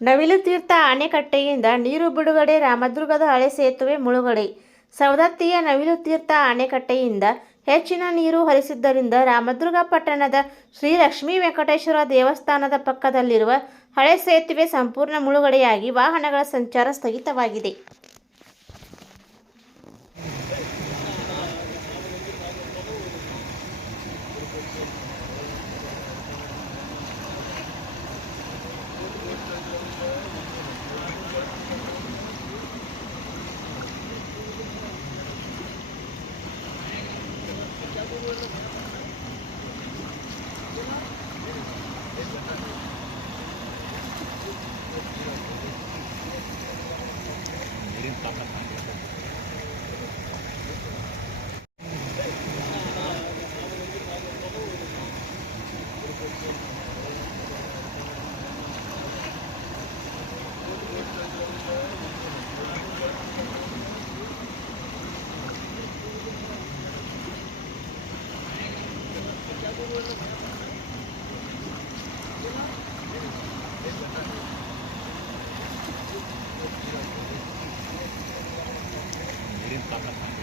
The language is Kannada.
ನವಿಲು ತೀರ್ಥ ಅಣೆಕಟ್ಟೆಯಿಂದ ನೀರು ಬಿಡುಗಡೆ ರಾಮದುರ್ಗದ ಹಳೆ ಸೇತುವೆ ಮುಳುಗಡೆ. ಸವದತ್ತಿಯ ನವಿಲು ತೀರ್ಥ ಅಣೆಕಟ್ಟೆಯಿಂದ ಹೆಚ್ಚಿನ ನೀರು ಹರಿಸಿದ್ದರಿಂದ ರಾಮದುರ್ಗ ಪಟ್ಟಣದ ಶ್ರೀ ಲಕ್ಷ್ಮೀ ವೆಂಕಟೇಶ್ವರ ದೇವಸ್ಥಾನದ ಪಕ್ಕದಲ್ಲಿರುವ ಹಳೆ ಸೇತುವೆ ಸಂಪೂರ್ಣ ಮುಳುಗಡೆಯಾಗಿ ವಾಹನಗಳ ಸಂಚಾರ ಸ್ಥಗಿತವಾಗಿದೆ. 連単な感じ experiencia